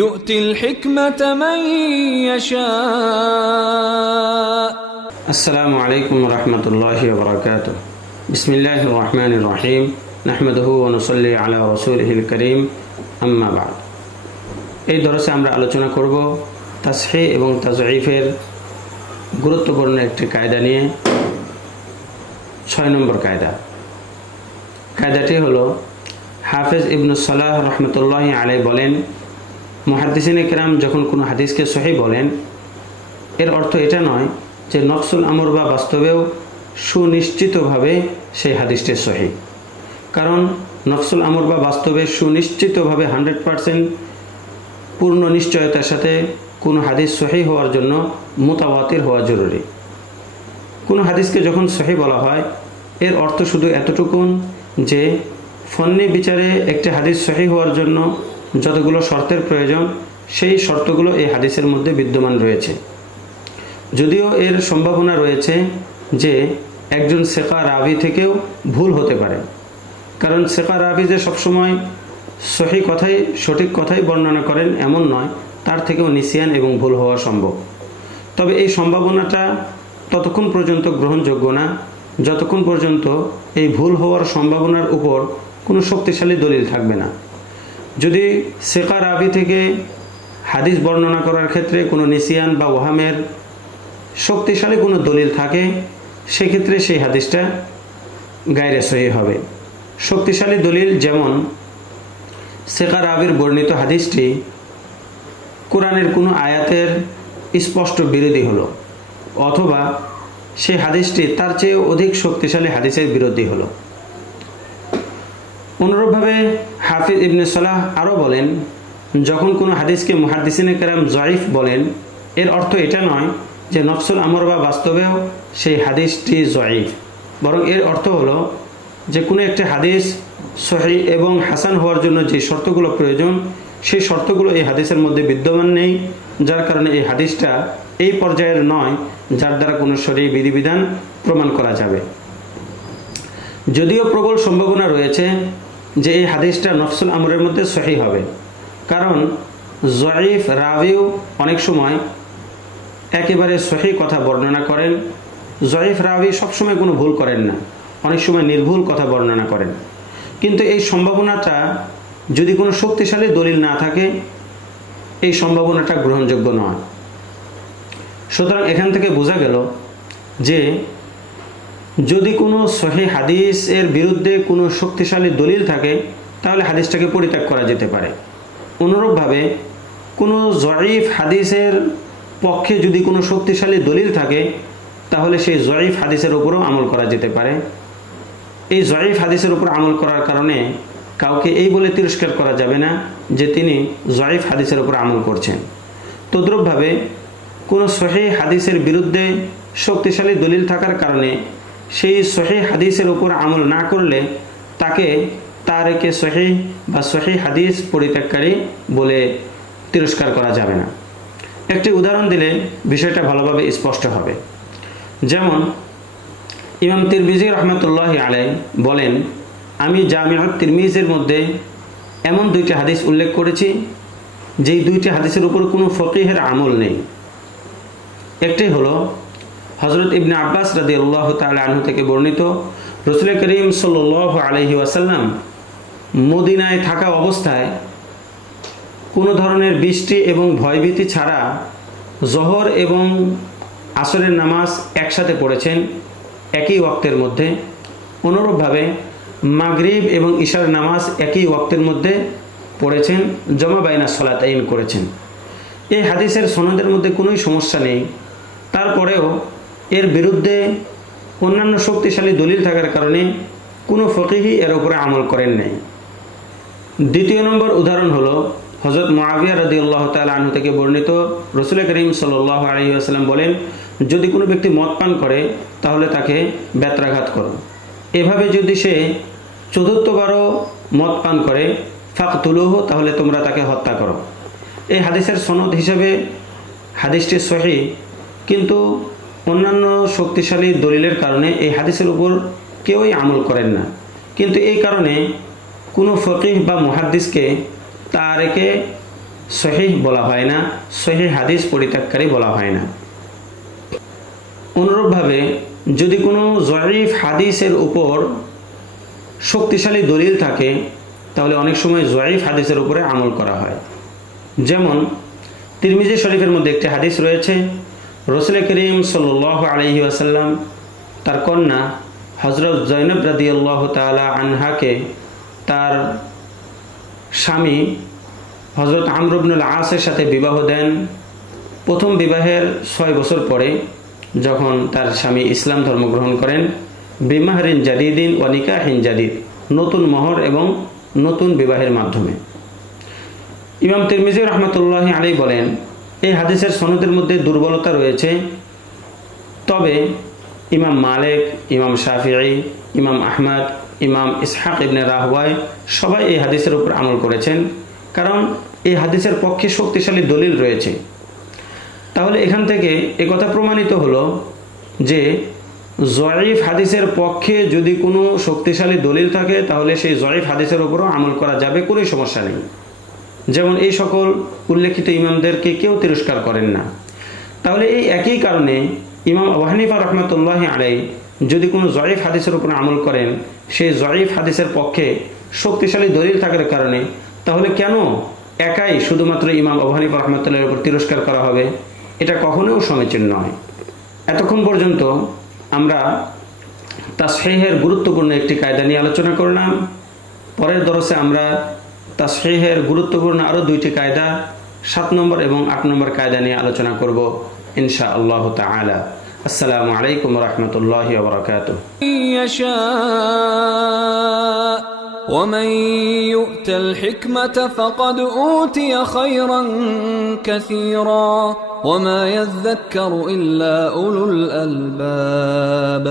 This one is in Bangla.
يؤتي الحكمة من يشاء. السلام عليكم ورحمة الله وبركاته. بسم الله الرحمن الرحيم. نحمده ونصلي على رسوله الكريم. أما بعد. এই দরসে আমরা আলোচনা করব তাসহিহ এবং তাজঈফের গুরুত্বপূর্ণ একটি কায়দা নিয়ে। 6 নম্বর কায়দা। কায়দাটি হলো হাফেজ ইবনে সালাহ রাহমাতুল্লাহি আলাইহি বলেন, মুহাদ্দিসিনে কেরাম যখন কোনো হাদিসকে সহিহ বলেন, এর অর্থ এটা নয় যে নফসুল আমর বা বাস্তবেও সুনিশ্চিতভাবে সেই হাদিসটি সহিহ। কারণ নফসুল আমর বা বাস্তবে সুনিশ্চিতভাবে 100% পূর্ণ নিশ্চয়তার সাথে কোনো হাদিস সহিহ হওয়ার জন্য মুতাওয়াতির হওয়া জরুরি। কোনো হাদিসকে যখন সহিহ বলা হয়, এর অর্থ শুধু এতটুকুন যে ফন্নি বিচারে একটি হাদিস সহিহ হওয়ার জন্য যতগুলো শর্তের প্রয়োজন, সেই শর্তগুলো এই হাদিসের মধ্যে বিদ্যমান রয়েছে। যদিও এর সম্ভাবনা রয়েছে যে একজন সেকা রাবি থেকেও ভুল হতে পারে, কারণ সেকা রাবি যে সবসময় সহিহ কথাই সঠিক কথাই বর্ণনা করেন এমন নয়, তার থেকেও নিসিয়ান এবং ভুল হওয়া সম্ভব। তবে এই সম্ভাবনাটা ততক্ষণ পর্যন্ত গ্রহণযোগ্য না যতক্ষণ পর্যন্ত এই ভুল হওয়ার সম্ভাবনার উপর কোনো শক্তিশালী দলিল থাকবে না। যদি সেকা রাবি থেকে হাদিস বর্ণনা করার ক্ষেত্রে কোনো নিসিয়ান বা ওহামের শক্তিশালী কোনো দলিল থাকে, সেক্ষেত্রে সেই হাদিসটা গায়রে সহিহ হবে। শক্তিশালী দলিল যেমন সেকা রাবির বর্ণিত হাদিসটি কোরআনের কোনো আয়াতের স্পষ্ট বিরোধী হলো, অথবা সেই হাদিসটি তার চেয়ে অধিক শক্তিশালী হাদিসের বিরোধী হলো। অনুরূপভাবে হাফিজ ইবনে সালাহ আরও বলেন, যখন কোনো হাদিসকে মুহাদ্দিসিনে কেরাম জয়ীফ বলেন, এর অর্থ এটা নয় যে নফসুল আমর বা বাস্তবেও সেই হাদিসটি জয়ীফ, বরং এর অর্থ হলো যে কোনো একটি হাদিস সহিহ এবং হাসান হওয়ার জন্য যে শর্তগুলো প্রয়োজন, সেই শর্তগুলো এই হাদিসের মধ্যে বিদ্যমান নেই, যার কারণে এই হাদিসটা এই পর্যায়ের নয় যার দ্বারা কোনো শরীয়ী বিধিবিধান প্রমাণ করা যাবে। যদিও প্রবল সম্ভাবনা রয়েছে যে এই হাদিসটা নফসুল আমরের মধ্যে সহিহ হবে, কারণ জয়ীফ রাবিও অনেক সময় একেবারে সহিহ কথা বর্ণনা করেন। জয়ীফ রাবি সবসময় কোনো ভুল করেন না, অনেক সময় নির্ভুল কথা বর্ণনা করেন। কিন্তু এই সম্ভাবনাটা যদি কোনো শক্তিশালী দলিল না থাকে, এই সম্ভাবনাটা গ্রহণযোগ্য নয়। সুতরাং এখান থেকে বোঝা গেল যে যদি কোনো সহিহ হাদিসের বিরুদ্ধে কোনো শক্তিশালী দলিল থাকে, তাহলে হাদিসটাকে পরিত্যাগ করা যেতে পারে। অনুরূপভাবে কোনো জয়ীফ হাদিসের পক্ষে যদি কোনো শক্তিশালী দলিল থাকে, তাহলে সেই জয়ীফ হাদিসের উপরও আমল করা যেতে পারে। এই জয়ীফ হাদিসের উপর আমল করার কারণে কাউকে এই বলে তিরস্কার করা যাবে না যে তিনি জয়ীফ হাদিসের উপর আমল করছেন। তদ্রূপভাবে কোনো সহিহ হাদিসের বিরুদ্ধে শক্তিশালী দলিল থাকার কারণে সেই সহিহ হাদিসের উপর আমল না করলে তাকে তারেকে সহিহ বা সহিহ হাদিস পরিত্যাগকারী বলে তিরস্কার করা যাবে না। একটি উদাহরণ দিলে বিষয়টা ভালোভাবে স্পষ্ট হবে। যেমন ইমাম তিরমিজি রাহমাতুল্লাহি আলাইহি বলেন, আমি জামিউত তিরমিজির মধ্যে এমন 2টি হাদিস উল্লেখ করেছি যেই 2টি হাদিসের উপর কোনো ফকিহের আমল নেই। একটি হলো হযরত ইবনে আব্বাস রাদিয়াল্লাহু তাআলা আনহু থেকে বর্ণিত, রাসূল করিম সাল্লাল্লাহু আলাইহি ওয়াসাল্লাম মদিনায় থাকা অবস্থায় কোনো ধরনের বৃষ্টি এবং ভয়ভীতি ছাড়া জোহর এবং আসরের নামাজ একসাথে পড়েছেন একই ওয়াক্তের মধ্যে। অনুরূপভাবে মাগরিব এবং ইশার নামাজ একই ওয়াক্তের মধ্যে পড়েছেন, জমা বাইনা সলাতাইন করেছেন। এই হাদিসের সনদের মধ্যে কোনোই সমস্যা নেই, তারপরেও এর বিরুদ্ধে অন্যান্য শক্তিশালী দলিল থাকার কারণে কোনো ফকিহি এর উপরে আমল করেন নাই। দ্বিতীয় নম্বর উদাহরণ হলো হযরত মুআবিয়া রাদিয়াল্লাহু তাআলা আনহু থেকে বর্ণিত, রাসূল করিম সাল্লাল্লাহু আলাইহি ওয়াসাল্লাম বলেন, যদি কোনো ব্যক্তি মদ পান করে তাহলে তাকে বেত্রাঘাত করো। এভাবে যদি সে 4র্থবারও মদ পান করে, ফাকতুলুহু, তাহলে তোমরা তাকে হত্যা করো। এই হাদিসের সনদ হিসেবে হাদিসটি সহিহ, কিন্তু অন্যান্য শক্তিশালী দলিলের কারণে এই হাদিসের উপর কেউই আমল করেন না। কিন্তু এই কারণে কোনো ফকিহ বা মুহাদ্দিসকে তারেকে সহিহ বলা হয় না, সহিহ হাদিস পরিত্যাগকারী বলা হয় না। অনুরূপভাবে যদি কোনো জয়ীফ হাদিসের উপর শক্তিশালী দলিল থাকে তাহলে অনেক সময় জয়ীফ হাদিসের উপরে আমল করা হয়। যেমন তিরমিজি শরীফের মধ্যে একটি হাদিস রয়েছে, রাসূল করিম সাল্লাল্লাহু আলাইহি ওয়াসাল্লাম তার কন্যা হযরত জয়নব রাদিয়াল্লাহু তাআলা আনহাকে তার স্বামী হযরত আমর ইবনুল আসের সাথে বিবাহ দেন। প্রথম বিবাহের 6 বছর পরে যখন তার স্বামী ইসলাম ধর্ম গ্রহণ করেন, বিমাহরিন জাদিদিন ওয়া নিকাহিন জাদিদ, নতুন মোহর এবং নতুন বিবাহের মাধ্যমে। ইমাম তিরমিজি রাহমাতুল্লাহি আলাইহি বলেন, এই হাদিসের সনদের মধ্যে দুর্বলতা রয়েছে, তবে ইমাম মালিক, ইমাম শাফিঈ, ইমাম আহমদ, ইমাম ইসহাক ইবনে রাহওয়াই সবাই এই হাদিসের উপর আমল করেছেন, কারণ এই হাদিসের পক্ষে শক্তিশালী দলিল রয়েছে। তাহলে এখান থেকে একথা প্রমাণিত হলো যে জয়ীফ হাদিসের পক্ষে যদি কোনো শক্তিশালী দলিল থাকে তাহলে সেই জয়ীফ হাদিসের উপরও আমল করা যাবে, কোনো সমস্যা নেই। যেমন এই সকল উল্লেখিত ইমামদেরকে কেউ তিরস্কার করেন না। তাহলে এই একই কারণে ইমাম আবু হানিফা রাহমাতুল্লাহি আলাইহি যদি কোনো জয়ীফ হাদিসের উপর আমল করেন, সেই জয়ীফ হাদিসের পক্ষে শক্তিশালী দলিল থাকার কারণে, তাহলে কেন একাই শুধুমাত্র ইমাম আবু হানিফা রাহমাতুল্লাহির উপর তিরস্কার করা হবে? এটা কখনোই সমীচীন নয়। এতক্ষণ পর্যন্ত আমরা তাসহিহের গুরুত্বপূর্ণ একটি কায়দা নিয়ে আলোচনা করলাম। পরের দরসে আমরা তাসহিহের গুরুত্বপূর্ণ আরও 2টি কায়দা 7 নম্বর এবং 8 নম্বর কায়দা নিয়ে আলোচনা করব ইনশাআল্লাহ তাআলা। আসসালামু আলাইকুম ওয়া রাহমাতুল্লাহি ওয়া বারাকাতুহু। ومن يؤت الحكمة فقد أوتي خيرا كثيرا وما يذكر إلا أولو الألباب.